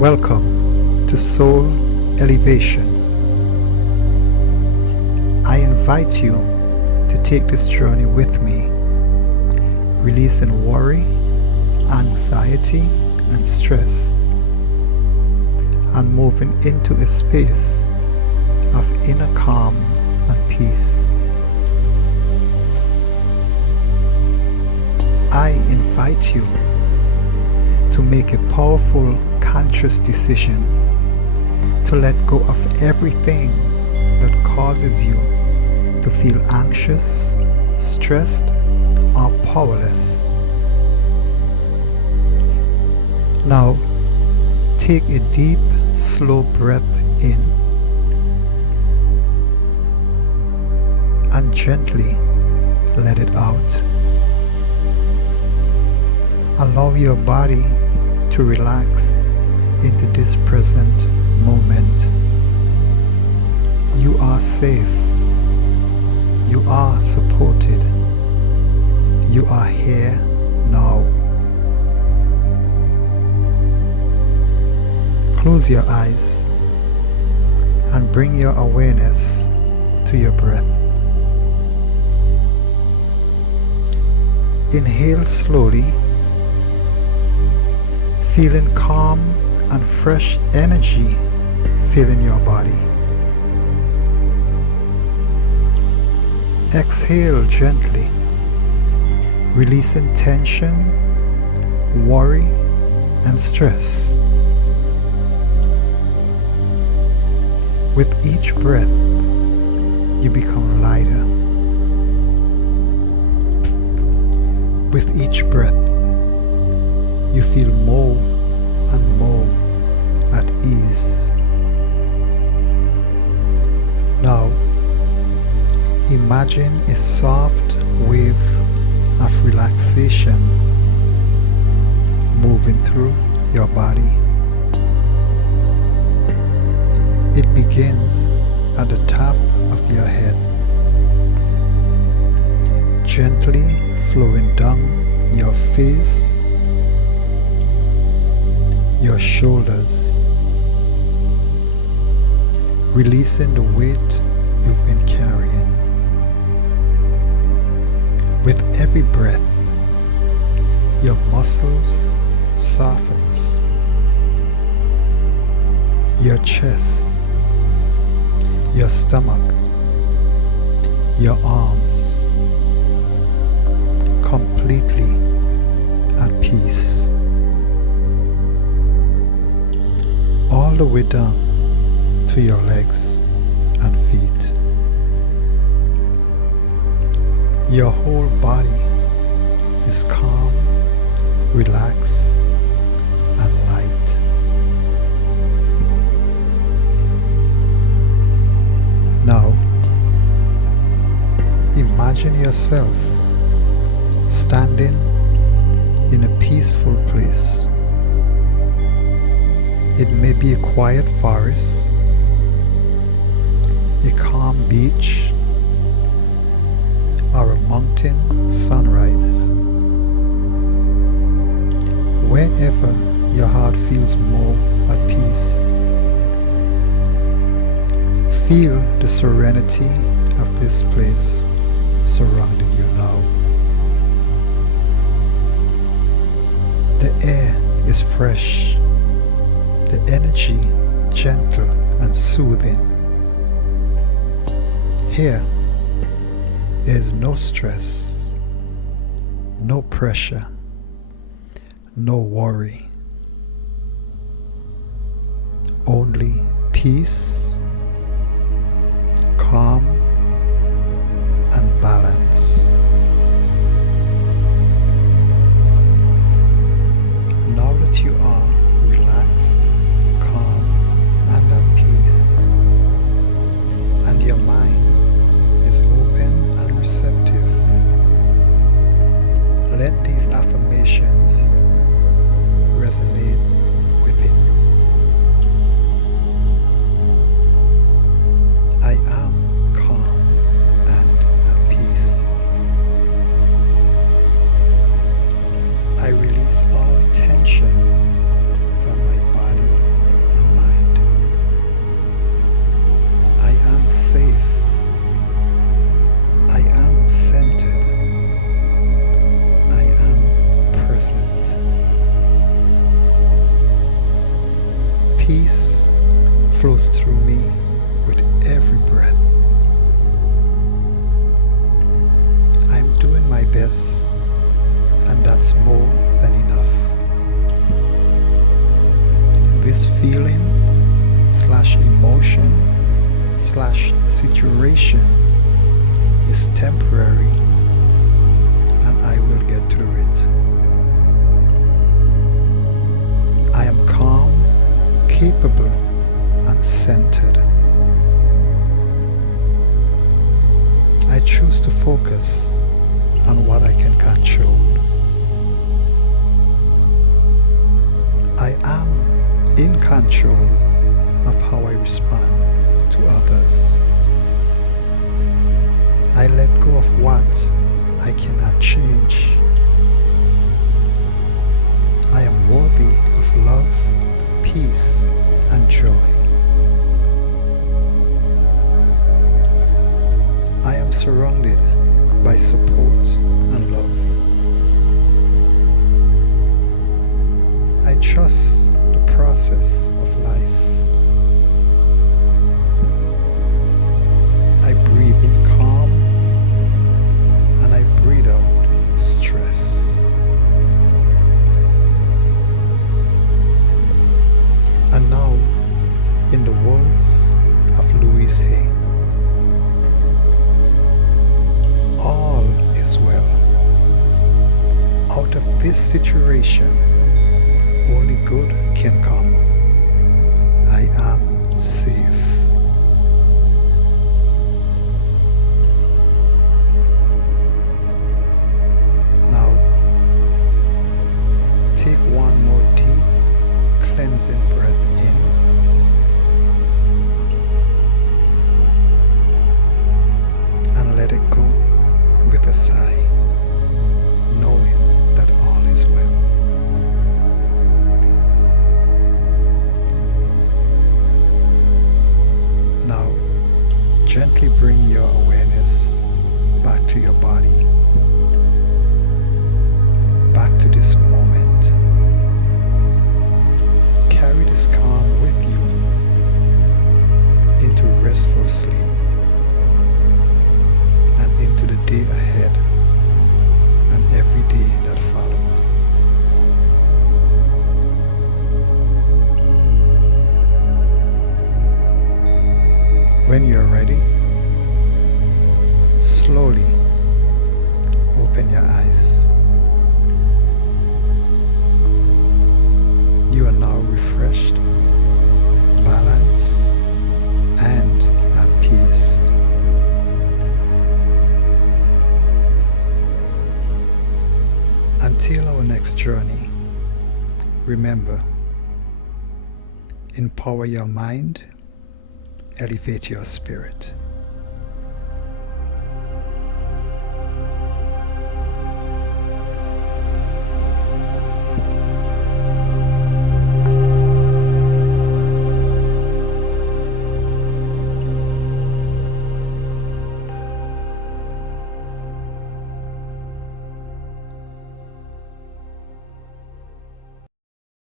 Welcome to Soul Elevation. I invite you to take this journey with me, releasing worry, anxiety, and stress, and moving into a space of inner calm and peace. I invite you to make a powerful, conscious decision to let go of everything that causes you to feel anxious, stressed, or powerless. Now, take a deep, slow breath in and gently let it out. Allow your body to relax into this present moment. You are safe. You are supported. You are here now. Close your eyes and bring your awareness to your breath. Inhale slowly, feeling calm and fresh energy filling your body. Exhale gently, releasing tension, worry, and stress. With each breath, you become lighter. With each breath, you feel more and more at ease. Now, imagine a soft wave of relaxation moving through your body. It begins at the top of your head, gently flowing down your face, your shoulders, releasing the weight you've been carrying. With every breath, your muscles softens, your chest, your stomach, your arms, completely at peace. All the way down to your legs and feet. Your whole body is calm, relaxed, and light. Now, imagine yourself standing in a peaceful place. It may be a quiet forest, a calm beach, or a mountain sunrise. Wherever your heart feels more at peace, feel the serenity of this place surrounding you now. The air is fresh, the energy gentle and soothing. Here, there is no stress, no pressure, no worry, only peace, calm, and balance. Now that you are relaxed, calm, and at peace, and your mind is open and receptive, let these affirmations resonate within you. I am calm and at peace. I release all tension from my body peace flows through me with every breath. I'm doing my best, and that's more than enough. This feeling / emotion / situation is temporary, and I will get through it. I am calm, capable, and centered. I choose to focus on what I can control. I am in control of how I respond to others. I let go of what I cannot change. I am worthy of love, peace, and joy. I am surrounded by support and love. I trust the process of life. I breathe in calm and I breathe out stress. And now, in the words of Louise Hay, all is well. Out of this situation, only good can come. I am safe. Now, take one more deep, cleansing breath in. And let it go with a sigh, knowing that all is well. Now, gently bring your awareness back to your body, back to this moment. Carry this calm with you into restful sleep and into the day ahead and every day that follows. When you're ready, slowly open your eyes. You are now refreshed, balanced, and at peace. Until our next journey, remember, empower your mind, elevate your spirit.